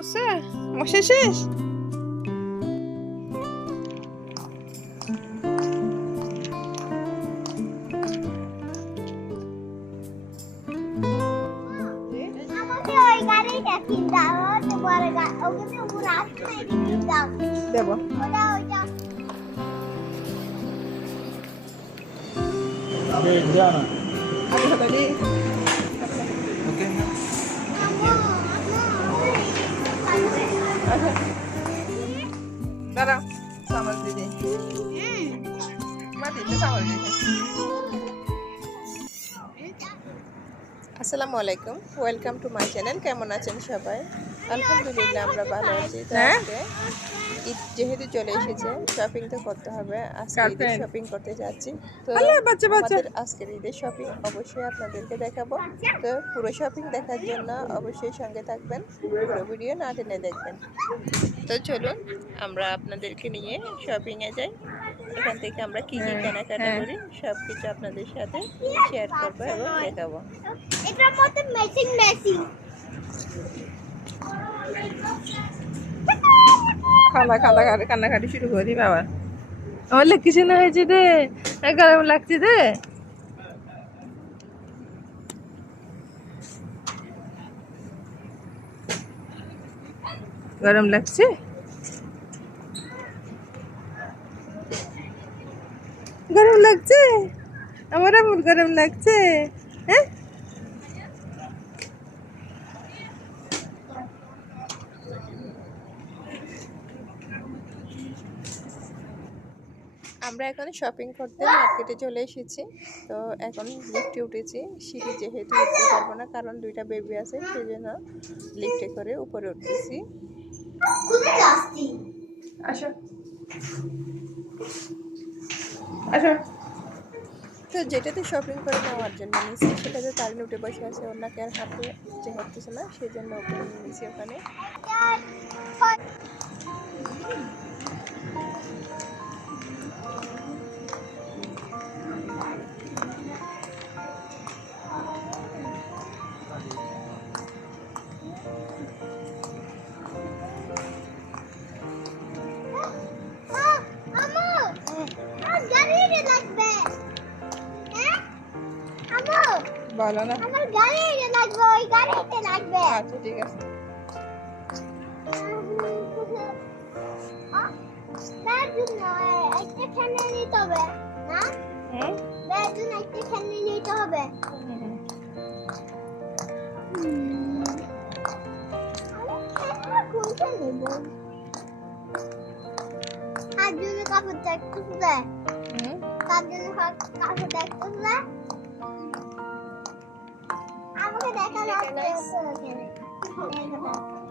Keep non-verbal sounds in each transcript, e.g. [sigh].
মুসা মশা শেষ আমাকে ওই গাড়িটা আসসালামু আলাইকুম। ওয়েলকাম টু মাই চ্যানেল কেমন আছেন সবাই? আলহামদুলিল্লাহ আমরা ভালো আছি। হ্যাঁ? আজকে ঈদ যেহেতু চলে এসেছে শপিং তো করতে হবে। আজকে ঈদের শপিং করতে যাচ্ছি। তো। আমাদের আজকের ঈদের শপিং অবশ্যই আপনাদেরকে দেখাবো। তো পুরো শপিং দেখার জন্য অবশ্যই সঙ্গে থাকবেন। পুরো ভিডিও না টেনে দেখবেন। তো চলুন আমরা আপনাদেরকে নিয়ে শপিং এ যাই। এখান থেকে আমরা কি কি হ্যাঁ, কেনাকাটা হ্যাঁ। করি সব কিছু আপনাদের সাথে শেয়ার করব এবং দেখাবো। এটার মধ্যে ম্যাচিং ম্যাচিং খানা খানা খানা কান্নাকাটি শুরু করি বাবা আমার কিছু না হয়েছে রে গরম লাগছে রে। গরম লাগছে? গরম লাগছে? আমার আমার গরম লাগছে। হ্যাঁ? আমরা এখন শপিং করতে মার্কেটে চলে এসেছি। তো এখন লিফটে উঠেছি। সিঁড়ি যেহেতু উঠতে পারব না কারণ দুইটা বেবি আছে সেই জন্য লিফটে করে উপরে উঠতেছি। আসো। আসো তো যেটাতে শপিং করে নেওয়ার জন্য নিয়েছি সেটাতে তারিন উঠে বসে আছে, ওনাকে আর হাতে যে হচ্ছে না, সেই জন্য ওকে নিয়েছি ওখানে। বলো না? আমার গাড়িতে লাগবে ওই গাড়িতে লাগবে। আচ্ছা ঠিক আছে। তার জন্য একটা খেলনা নিতে হবে না? হুম? তার জন্য একটা খেলনা নিতে হবে। কোনটা নেব? তার জন্য কাপড় দেখতেছে হুম? তার জন্য আমাকে দেখা যাচ্ছে ওখানে দেখা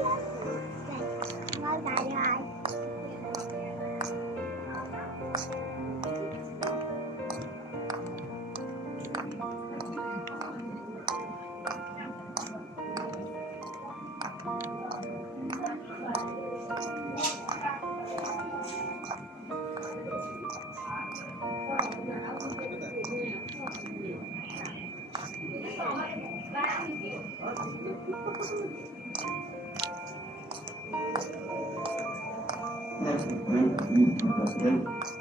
Gel.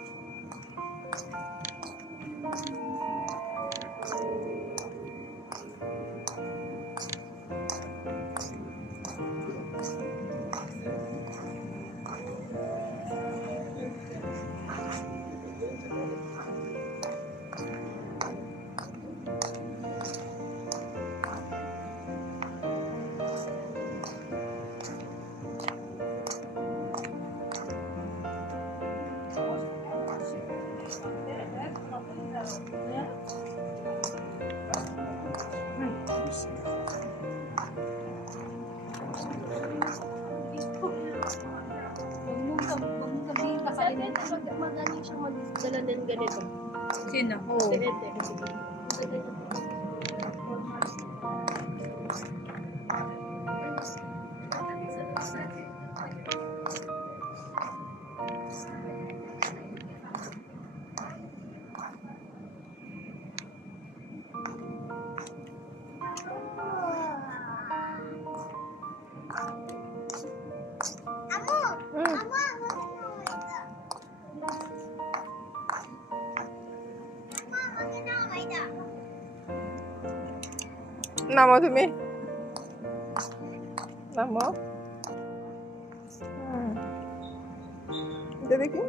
チンの方を。নামো তুমি। নামো। এটা দেখি।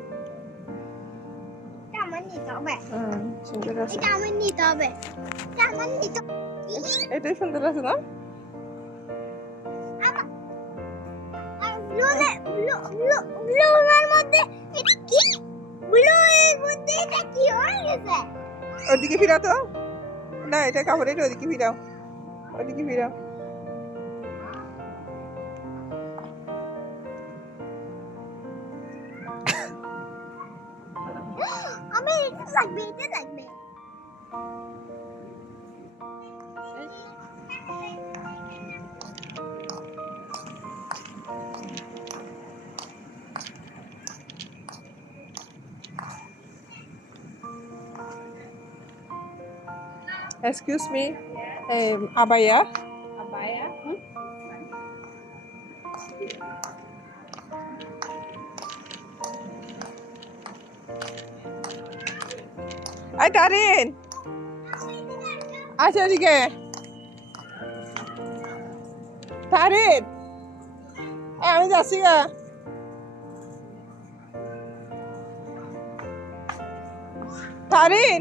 এটাই সুন্দর আছে না? ওদিকে ফিরাও তো। না, এটা কাপড় ওদিকে ফিরাও। ওদিকে ফিরাও আমি এটা লাগবে এটা লাগবে এক্সকিউজ মি আবাইয়া Abaya? আই তারিন আচ্ছা ওদিকে তারিন আমি যাচ্ছি গা তারিন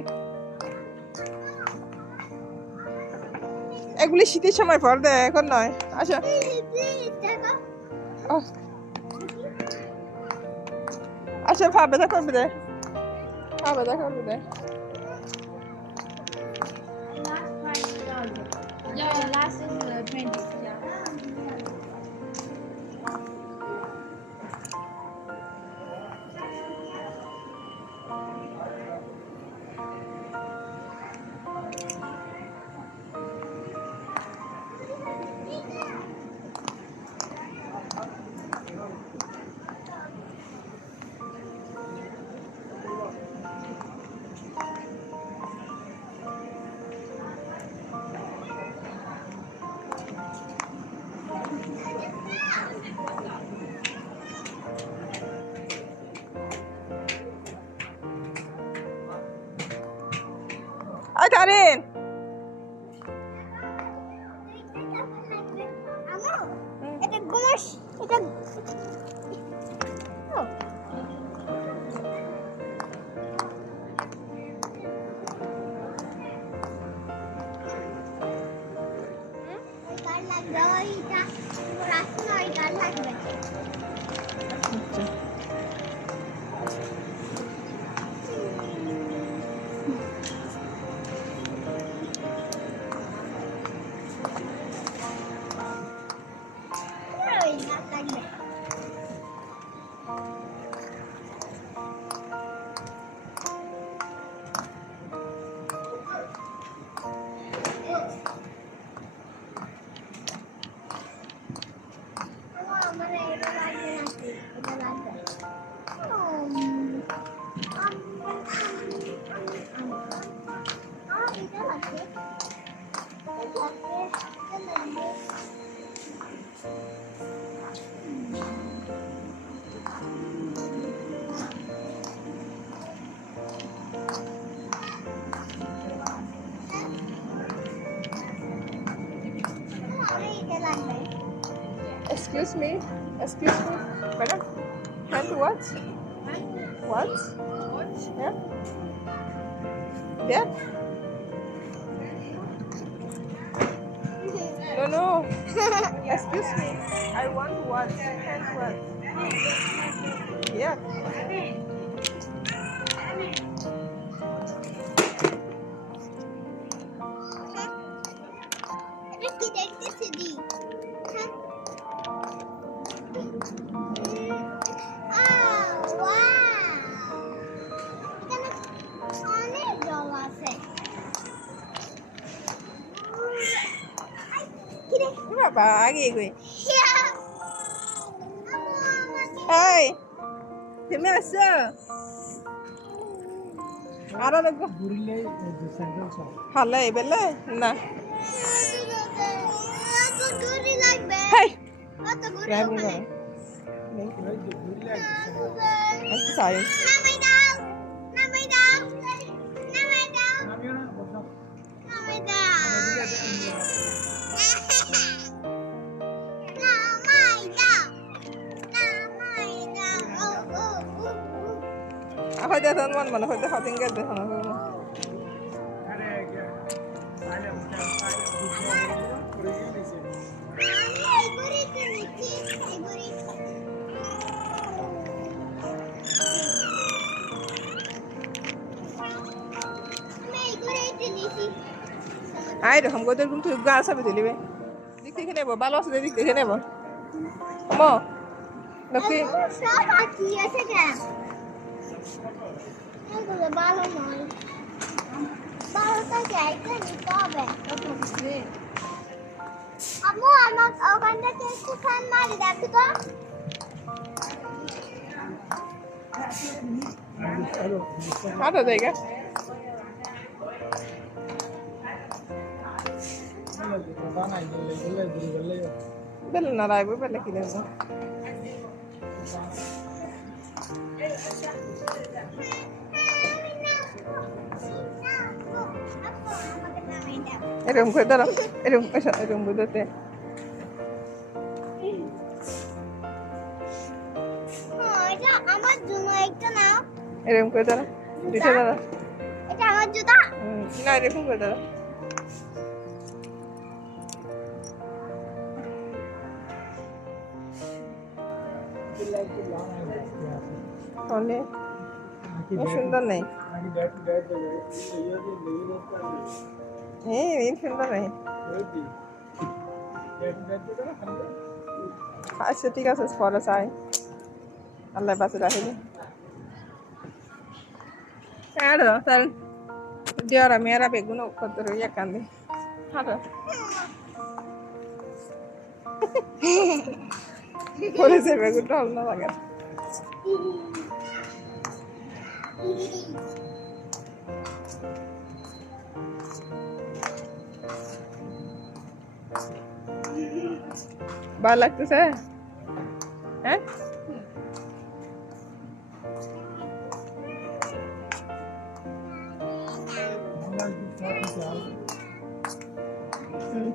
এগুলি শীতের সময় পর দে এখন নয়। আচ্ছা। আচ্ছা পা ব্যথা করবে দে। পা ব্যথা করবে দে। Yeah, last is uh, 20. কার লাগবে ওইটা গাল লাগবে Excuse me. Excuse me. Madam. Hand what? What? Yeah? Yeah? No, no. [laughs] Excuse me. I want what? Hand what? Yeah. এগোই আম্মু আমাকে এই তুমি আসছো আরও দেখো ভালো এবেলে না। লাগবে ঘুরিতে নিচ্ছি এই ঘুরিতে আমি এই ঘুরিতে নিচ্ছি আই রকম করে কিন্তু গাছ হবে তুলিবে দিক দেখে নেব ভালো আছে দিক দেখে নেব। মো লক্ষ্মী সব আছে এগুলো ভালো নয় ভালোটাকে একটা নিতে হবে আম্মু আমার ওখান থেকে একটু ফ্যান মারি দেখো। তো আরও জায়গা বেলে না রাখবে বেলে কি এরকম করে ধরো এরকম এরকম করে ধরতে। এটা আমার জন্য একটা নাও। এরকম করে ধরো দুটো ধরো। এটা আমার জুতা? না এরকম করে ধরো। তাহলে এ সুন্দর নেই। হ্যাঁ এই সুন্দর নেই আচ্ছা ঠিক আছে পরে চাই আল্লাহ পাশে রাখিনি আরও তার দিওরা মেয়েরা বেগুন কত রইয়া কান্দে আরও বলেছে বেগুনটা হল না ভালো লাগতেছে হ্যাঁ হুম,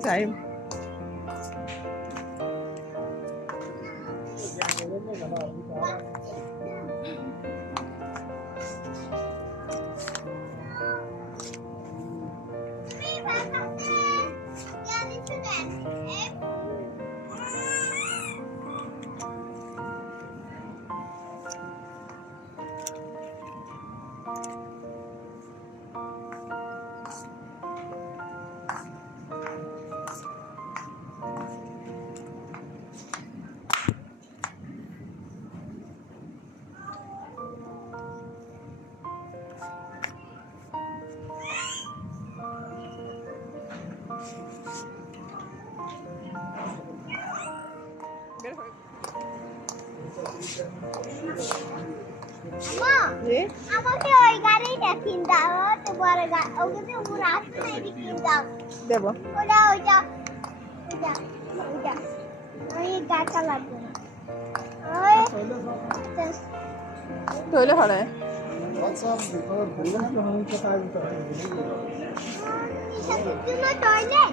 আমাকে ওই গাড়িটা কিনতে হবে তো বড় গাড়ি ওখানে উপর আসবে না এদিকে কিনতে হবে দেবো। ওটা ওইটা ওইটা ওইটা ওই গাছটা লাগবে না ওই ধরলে হলে নিশাতের জন্য টয়লেট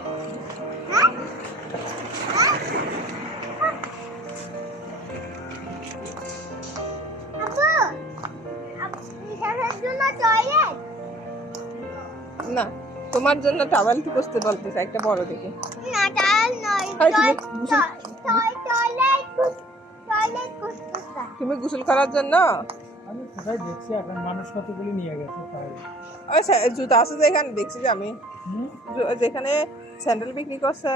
হ্যাঁ? হ্যাঁ? না তোমার জন্য টাওয়াল কি বসতে বলতেছে একটা বড় দেখে না টায়াল নয় তুমি টয়- গোসল- টয়- টয়লেট কুস- টয়লেট তুমি গোসল করার জন্য আমি কোথায় দেখছি এখন মানুষ কতগুলি নিয়ে গেছে সে- জুতা আছে যে এখানে দেখছি যে আমি যেখানে স্যান্ডেল বিক্রি করছে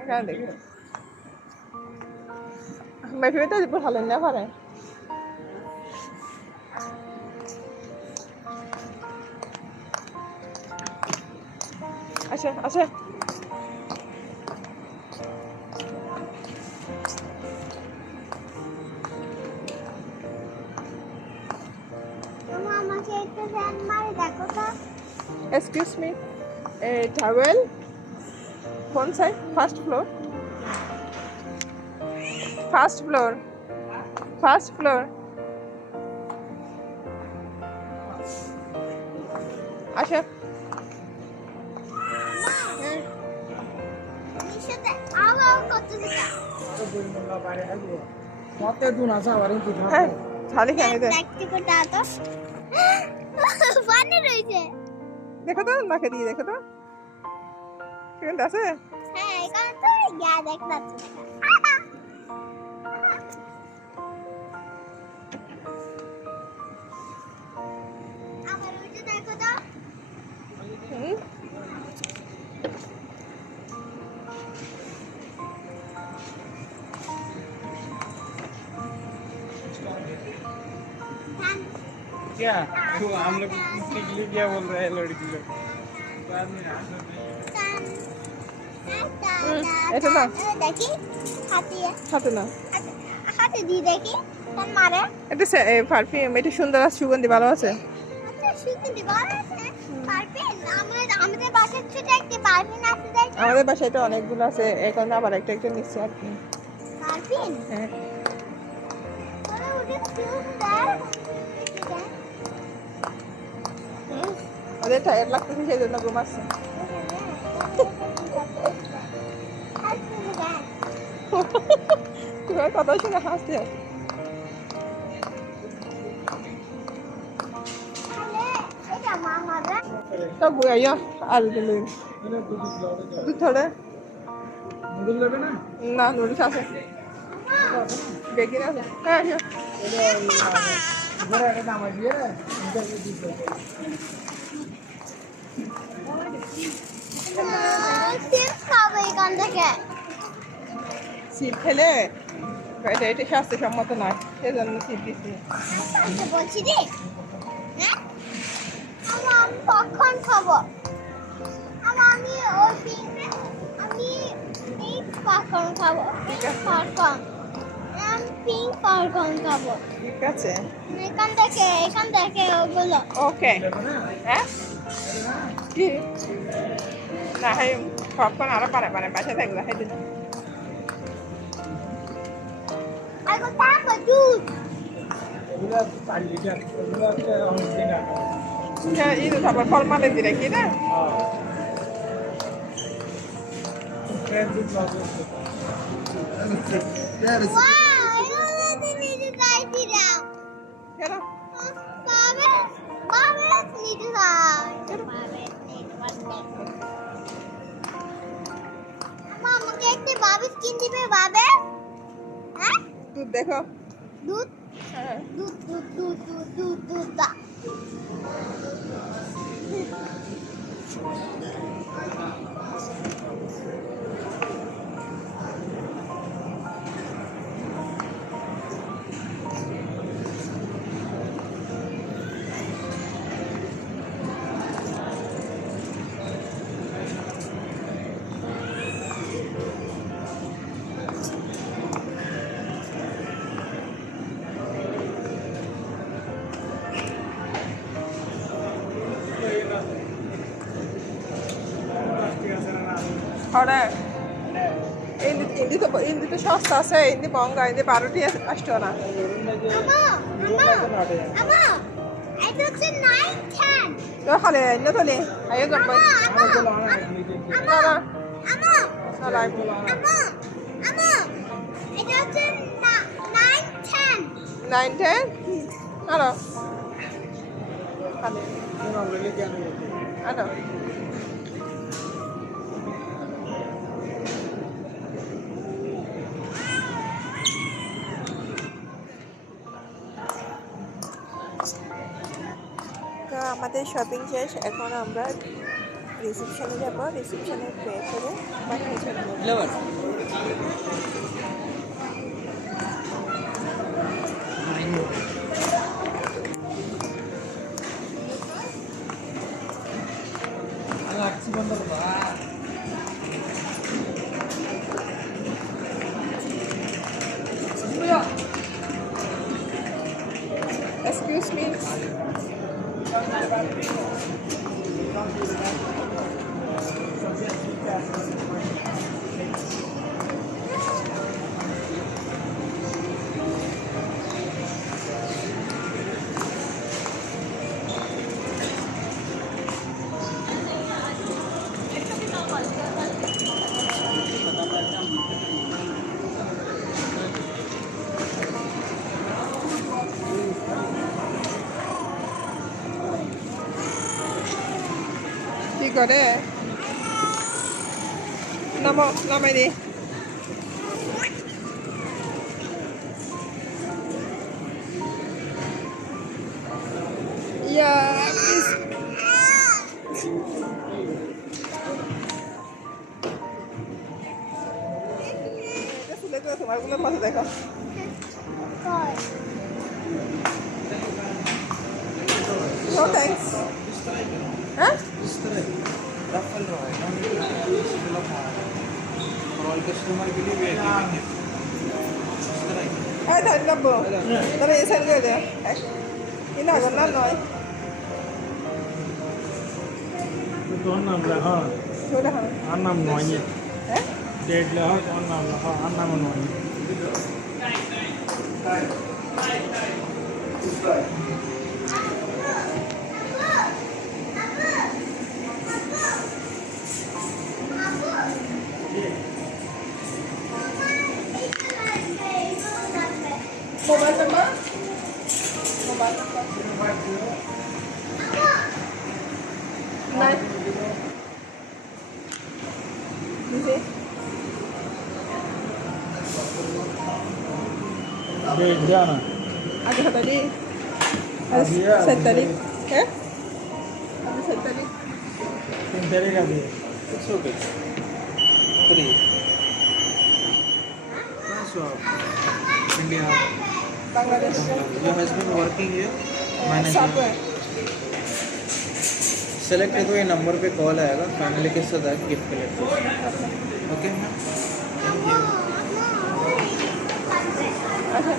এখানে দেখি মেফিবে তো ভালো না পারে আসে আসে। এক্সকিউজ মি টাওয়েল কোন side first floor first floor first floor আচ্ছা দেখো তো নাকে দিয়ে দেখো তো। সেখানে আছে? হ্যাঁ এখানে তো ইয়া দেখ যাচ্ছে। আমার ওইটা দেখো তো। হুম। क्या तो हम लोग पूछने के लिए क्या बोल रहे हैं लड़की लोग बाद में आंसर नहीं ধান এটা না। দেখি হাতিয়ে হাতে না হাতে দিয়ে দেখি কোন মারে এটা পারফিউম এটা সুন্দর আছে সুগন্ধি ভালো আছে আচ্ছা শুনতে দি বল আছে পারবেন আমাদের আমাদের বাসার ছোট একটা পারবেন আছে দেখ আমাদের বাসায় তো অনেকগুলো আছে এখন আবার একটা একটা নিচ্ছে আর কি পারবেন হ্যাঁ ওদের টায়ার লাগতেছে সেই জন্য ঘুমাচ্ছে তোমার কথা শুনে হাসতে হাসতে তো বুঝাইয়া আর দিলে দুধ থলে না নুডলস আছে বেগিন আছে হ্যাঁ হ্যাঁ সিপ খেলে এটা এটা স্বাস্থ্য সম্মত নয় সেজন্য সিপ দিচ্ছি বলছি রে আমি কখন খাব আমি আমি এই পাকন খাব পাকন আমি পিঙ্ক পাকন খাব ঠিক আছে। এখান থেকে এখান থেকে ওগুলো। ওকে হ্যাঁ? না হ্যাঁ পপকর্ন আরও পারে পারে বাসায় থাকলে হ্যাঁ এই তো তারপর ফল মালে দিলে কি না ফ্রেশ বাবে কিন দিবে বাবে হ্যাঁ দুধ দেখো দুধ হ্যাঁ দুধ দুধ দুধ দুধ ইন্দি ইন্দি তো সস্তা আছে ইন্দি মহঙ্গা ইন্দি বারোটি আসতো না খালে ইন্দি তো নে আইয়ে যাব আমা আমা না না আমা না লাইভ আমা আমা এটা হচ্ছে নাইন টেন খালে শপিং শেষ এখন আমরা রিসেপশনে যাব রিসেপশনে পে করে করে নামো নামাই দি করবো তাহলে এসে দিয়ে দে তিন হাজার না নয় তোর নাম লেখ আর নাম নয় ডেট লেখ তোর নাম লেখ আর নাম নয় सेलेक्ट है तो ये नंबर पे कॉल आएगा फैमिली के साथ आके गिफ्ट कलेक्ट ओके मैम আচ্ছা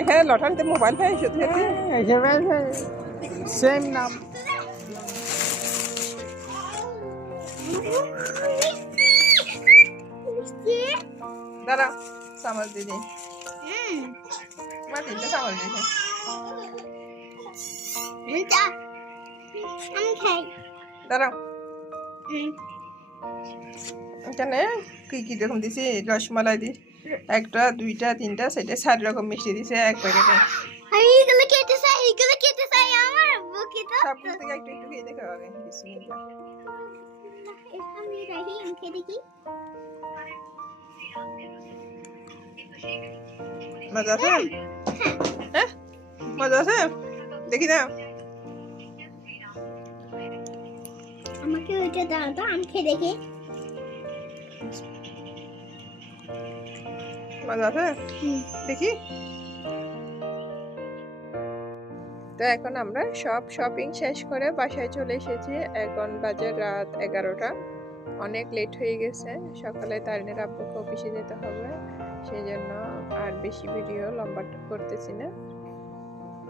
এখানে লটারিতে মোবাইল পাই সত্যি 妈顶着上我人生。এটা আমি খাই দাঁড়াও এখানে কি কি রকম দিছি রসমালাই দি একটা দুইটা তিনটা সেটা চার রকম মিষ্টি দিছে এক প্যাকেটে আমি এগুলো খেতে চাই এগুলো খেতে চাই আমার বুকে তো সব থেকে একটু একটু খেয়ে দেখো আগে বিসমিল্লাহ আমি রাহি খেয়ে দেখি মজা আছে? হ্যাঁ? মজা আছে? দেখি না। আমাকে ওইটা দাও তো আমি খেয়ে দেখি। মজা আছে? দেখি। তো এখন আমরা সব শপিং শেষ করে বাসায় চলে এসেছি। এখন বাজে রাত এগারোটা। অনেক লেট হয়ে গেছে। সকালে তারিনের আব্বুকে অফিসে যেতে হবে। সেই জন্য আর বেশি ভিডিও লম্বা করতেছি না।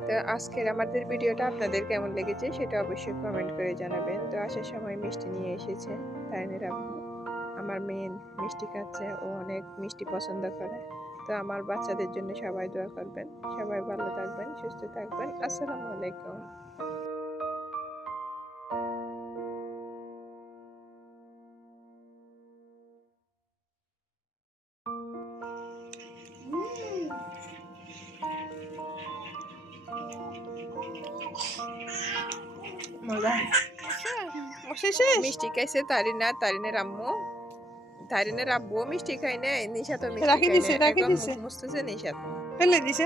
তো আজকের আমাদের ভিডিওটা আপনাদের কেমন লেগেছে সেটা অবশ্যই কমেন্ট করে জানাবেন। তো আসার সময় মিষ্টি নিয়ে এসেছে তারিনের আব্বু। আমার মেয়ে মিষ্টি খাচ্ছে, ও অনেক মিষ্টি পছন্দ করে। তো আমার বাচ্চাদের জন্য সবাই দোয়া করবেন। সবাই ভালো থাকবেন, সুস্থ থাকবেন। আসসালামু আলাইকুম। মিষ্টি খাইছে তারিনা তারিনের আম্মু তারিনের আব্বুও মিষ্টি খাই না নিশা তো মিষ্টি রাখি দিছে, রাখি দিছে। মুস্তুছে নিশা ফেলে দিছে